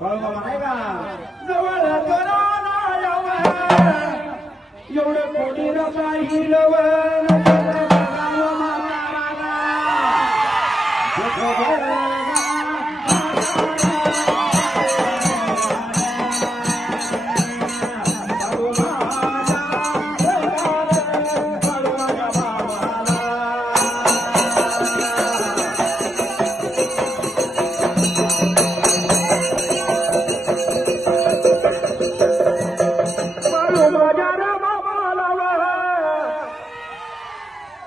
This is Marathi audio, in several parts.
बाळूमामा आहे का? जवळ एवढं कोणी न पाहिलं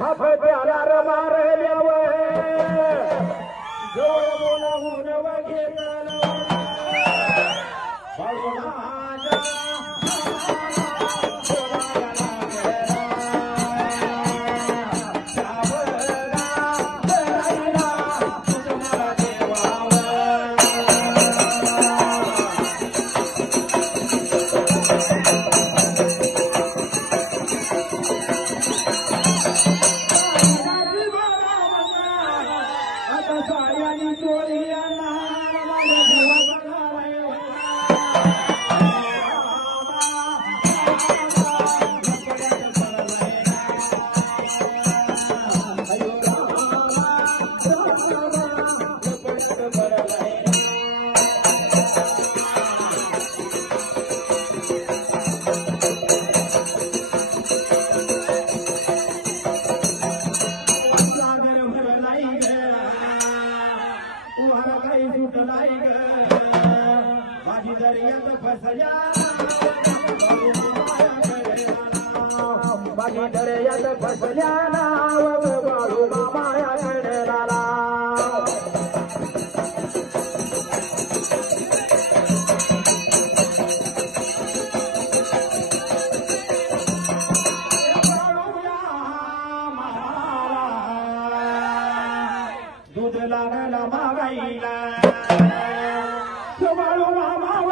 ሀፈት उहारा काही सुटलाई ग. माझी दर्यात फसल्या माझी दर्यात फसल्या नाव बाळू दूध लागला मागाईला सुमाळू मामाव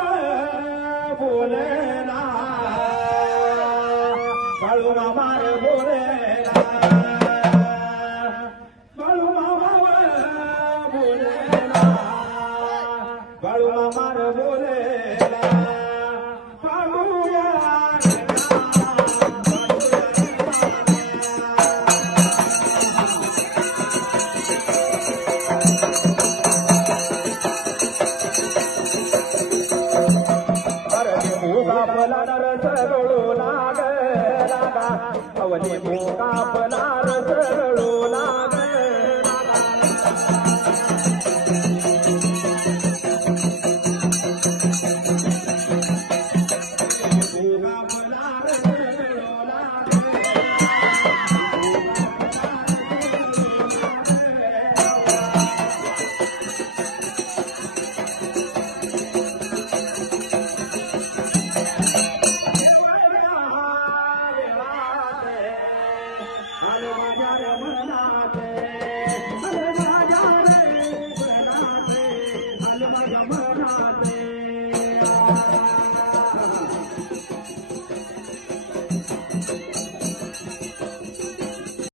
बोलला. बाळू मामा बोलला. सरळो नाग राधा अवनी मोका पणार सरळो Hadi bakalım.